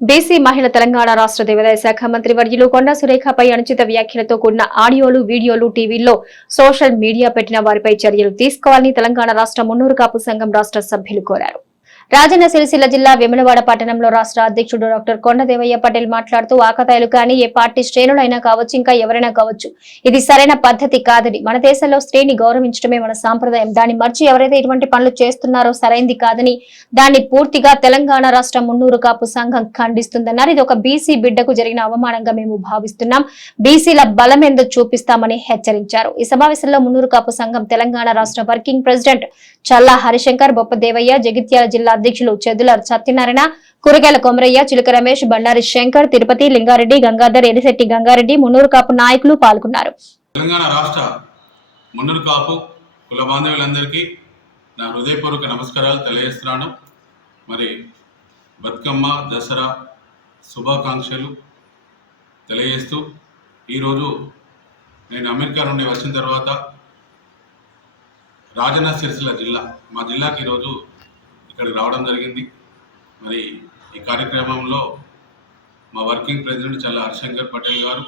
BC మహిళ తెలంగాణ రాష్ట్ర దేవాదాయ శాఖ మంత్రి వర్యులు కొండా సురేఖపై అనుచిత వ్యాఖ్యలతో కూడిన ఆడియోలు వీడియోలు టీవీల్లో సోషల్ మీడియా పెట్టిన వారిపై చర్యలు తీసుకోవాలని తెలంగాణ రాష్ట్ర మున్నూరు కాపు సంఘం రాష్ట్ర సభ్యులు కోరారు. రాజన్న సిరిసిల్ల జిల్లా వెములవాడ పట్టణంలో రాష్ట్ర అధ్యక్షుడు డాక్టర్ కొండదేవయ్య పటేల్ మాట్లాడుతూ ఆకతాయిలు కానీ ఏ పార్టీ శ్రేణులైనా కావచ్చు ఇంకా ఎవరైనా కావచ్చు ఇది సరైన పద్ధతి కాదని. మన దేశంలో స్త్రీని గౌరవించడమే మన సాంప్రదాయం. దాన్ని మర్చి ఎవరైతే ఇటువంటి పనులు చేస్తున్నారో సరైంది కాదని దాన్ని పూర్తిగా తెలంగాణ రాష్ట్ర మున్నూరు కాపు సంఘం ఖండిస్తుందన్నారు. ఇది ఒక బీసీ బిడ్డకు జరిగిన అవమానంగా మేము భావిస్తున్నాం. బీసీల బలం చూపిస్తామని హెచ్చరించారు. ఈ సమావేశంలో మున్నూరు కాపు సంఘం తెలంగాణ రాష్ట్ర వర్కింగ్ ప్రెసిడెంట్ చల్లా హరిశంకర్ బొప్పదేవయ్య జగిత్యాల జిల్లా అధ్యక్షులు చెదుల సత్యనారాయణ కూరగాయల కొమరయ్య చిలుక రమేష్ బండారి శంకర్ తిరుపతి లింగారెడ్డి గంగాధర్ ఎరిశెట్టి గంగారెడ్డి మున్నూరు కాపు నాయకులు పాల్గొన్నారు. తెలంగాణ రాష్ట్ర మున్నూరు కాపు కుల బాంధవులందరికీ నా హృదయపూర్వక నమస్కారాలు తెలియజేస్తున్నాను. మరి బతుకమ్మ దసరా శుభాకాంక్షలు తెలియజేస్తూ ఈరోజు నేను అమెరికా నుండి వచ్చిన తర్వాత రాజన్న సిరిసిల్ల జిల్లా మా జిల్లాకి ఈరోజు ఇక్కడికి రావడం జరిగింది. మరి ఈ కార్యక్రమంలో మా వర్కింగ్ ప్రెసిడెంట్ చల్ల హరిశంకర్ పటేల్ గారు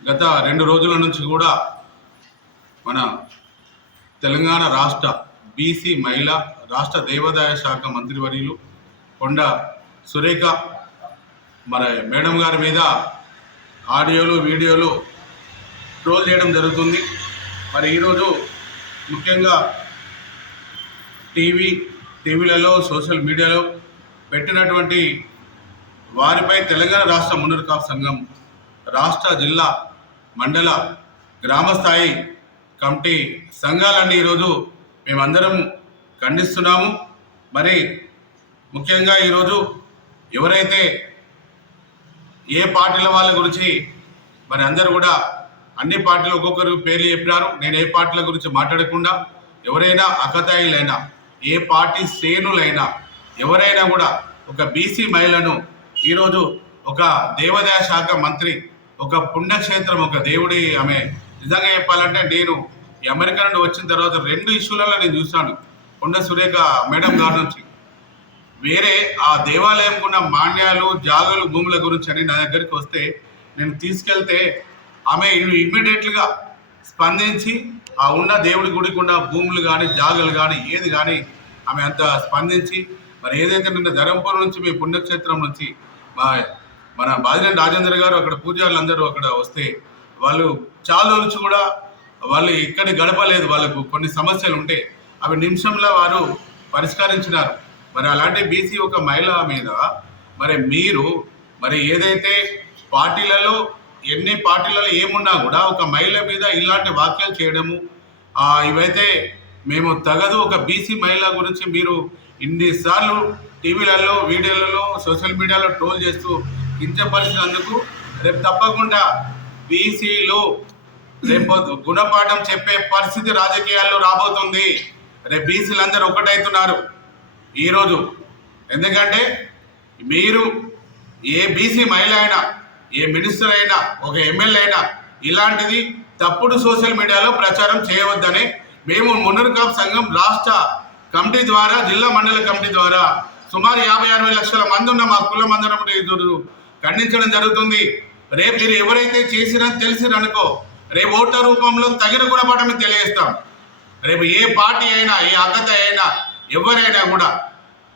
గత రెండు రోజుల నుంచి కూడా మన తెలంగాణ రాష్ట్ర బీసీ మహిళా రాష్ట్ర దేవాదాయ శాఖ మంత్రివర్యులు కొండ సురేఖ మరి మేడం గారి మీద ఆడియోలు వీడియోలు ట్రోల్ చేయడం జరుగుతుంది. మరి ఈరోజు ముఖ్యంగా టీవీ టీవీలలో సోషల్ మీడియాలో పెట్టినటువంటి వారిపై తెలంగాణ రాష్ట్ర మున్నూరు కాపు సంఘం రాష్ట్ర జిల్లా మండల గ్రామ స్థాయి కమిటీ సంఘాలన్నీ ఈరోజు మేమందరం ఖండిస్తున్నాము. మరి ముఖ్యంగా ఈరోజు ఎవరైతే ఏ పార్టీల వాళ్ళ గురించి మరి అందరు కూడా అన్ని పార్టీలు ఒక్కొక్కరు పేర్లు చెప్పినారు. నేను ఏ పార్టీల గురించి మాట్లాడకుండా ఎవరైనా అకతాయిలైనా ఏ పార్టీ శ్రేణులైనా ఎవరైనా కూడా ఒక బీసీ మహిళను ఈరోజు ఒక దేవాదాయ శాఖ మంత్రి ఒక పుణ్యక్షేత్రం ఒక దేవుడి ఆమె. నిజంగా చెప్పాలంటే నేను ఈ అమెరికా నుండి వచ్చిన తర్వాత రెండు ఇష్యూలలో నేను చూశాను. కొండ సురేఖ మేడం గారి నుంచి. వేరే ఆ దేవాలయం ఉన్న మాన్యాలు జాగలు భూముల గురించి అని నా దగ్గరికి వస్తే నేను తీసుకెళ్తే ఆమె ఇమ్మీడియట్గా స్పందించి ఆ ఉన్న దేవుడి గుడికి ఉన్న భూములు కానీ జాగలు కానీ ఏది కానీ ఆమె అంత స్పందించి మరి ఏదైతే నిన్న ధరంపూర్ నుంచి మీ పుణ్యక్షేత్రం నుంచి మా మన బాదినేని రాజేంద్ర గారు అక్కడ పూజారులు అందరూ అక్కడ వస్తే వాళ్ళు చాలా నుంచి కూడా వాళ్ళు ఇక్కడ గడపలేదు వాళ్ళకు కొన్ని సమస్యలు ఉంటే అవి నిమిషంలో వారు పరిష్కరించినారు. మరి అలాంటి బీసీ ఒక మహిళ మీద మరి మీరు మరి ఏదైతే పార్టీలలో ఎన్ని పార్టీలలో ఏమున్నా కూడా ఒక మహిళ మీద ఇలాంటి వాక్యాలు చేయడము ఇవైతే మేము తగదు. ఒక బీసీ మహిళ గురించి మీరు ఇన్నిసార్లు టీవీలలో వీడియోలలో సోషల్ మీడియాలో ట్రోల్ చేస్తూ కించపరిచినందుకు రేపు తప్పకుండా బీసీలు రేపు గుణపాఠం చెప్పే పరిస్థితి రాజకీయాల్లో రాబోతుంది. రేపు బీసీలు అందరూ ఒకటవుతున్నారు ఈరోజు. ఎందుకంటే మీరు ఏ బీసీ మహిళ అయినా ఏ మినిస్టర్ అయినా ఒక ఎమ్మెల్యే అయినా ఇలాంటిది తప్పుడు సోషల్ మీడియాలో ప్రచారం చేయవద్దని మేము మునర్కాప్ సంఘం రాష్ట్ర కమిటీ ద్వారా జిల్లా మండల కమిటీ ద్వారా సుమారు యాభై అరవై లక్షల మంది ఉన్న మా కుల మందరం ఖండించడం జరుగుతుంది. రేపు మీరు ఎవరైతే చేసినా తెలిసిరనుకో రేపు ఓటర్ రూపంలో తగిన గుణపాఠం తెలియజేస్తాం. రేపు ఏ పార్టీ అయినా ఏ అగ్గత అయినా ఎవరైనా కూడా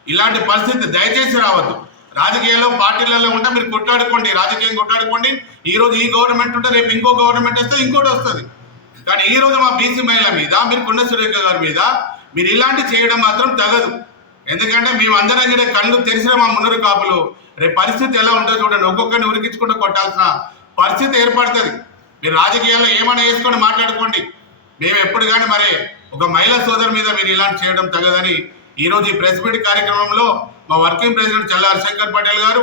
ఇలాంటి పరిస్థితి దయచేసి రావద్దు. రాజకీయాల్లో పార్టీలలో ఉంటే మీరు కొట్లాడుకోండి రాజకీయం కొట్లాడుకోండి. ఈ రోజు ఈ గవర్నమెంట్ ఉంటే రేపు ఇంకో గవర్నమెంట్ వస్తే ఇంకోటి వస్తుంది. కానీ ఈ రోజు మా బీసీ మహిళ మీద మీరు కొండ సురేఖ గారి మీద మీరు ఇలాంటి చేయడం మాత్రం తగదు. ఎందుకంటే మేము అందరం కూడా కళ్ళు తెరిచిన మా మున్నరు కాపులు. రేపు పరిస్థితి ఎలా ఉంటుందో చూడండి. ఒక్కొక్కరిని ఉరికించుకుంటూ కొట్టాల్సిన పరిస్థితి ఏర్పడుతుంది. మీరు రాజకీయాల్లో ఏమైనా వేసుకొని మాట్లాడుకోండి. మేము ఎప్పుడు కానీ మరి ఒక మహిళా సోదరు మీద మీరు ఇలాంటి చేయడం తగదని ఈరోజు ఈ ప్రెస్ మీట్ కార్యక్రమంలో మా వర్కింగ్ ప్రెసిడెంట్ చల్లారి శంకర్ పటేల్ గారు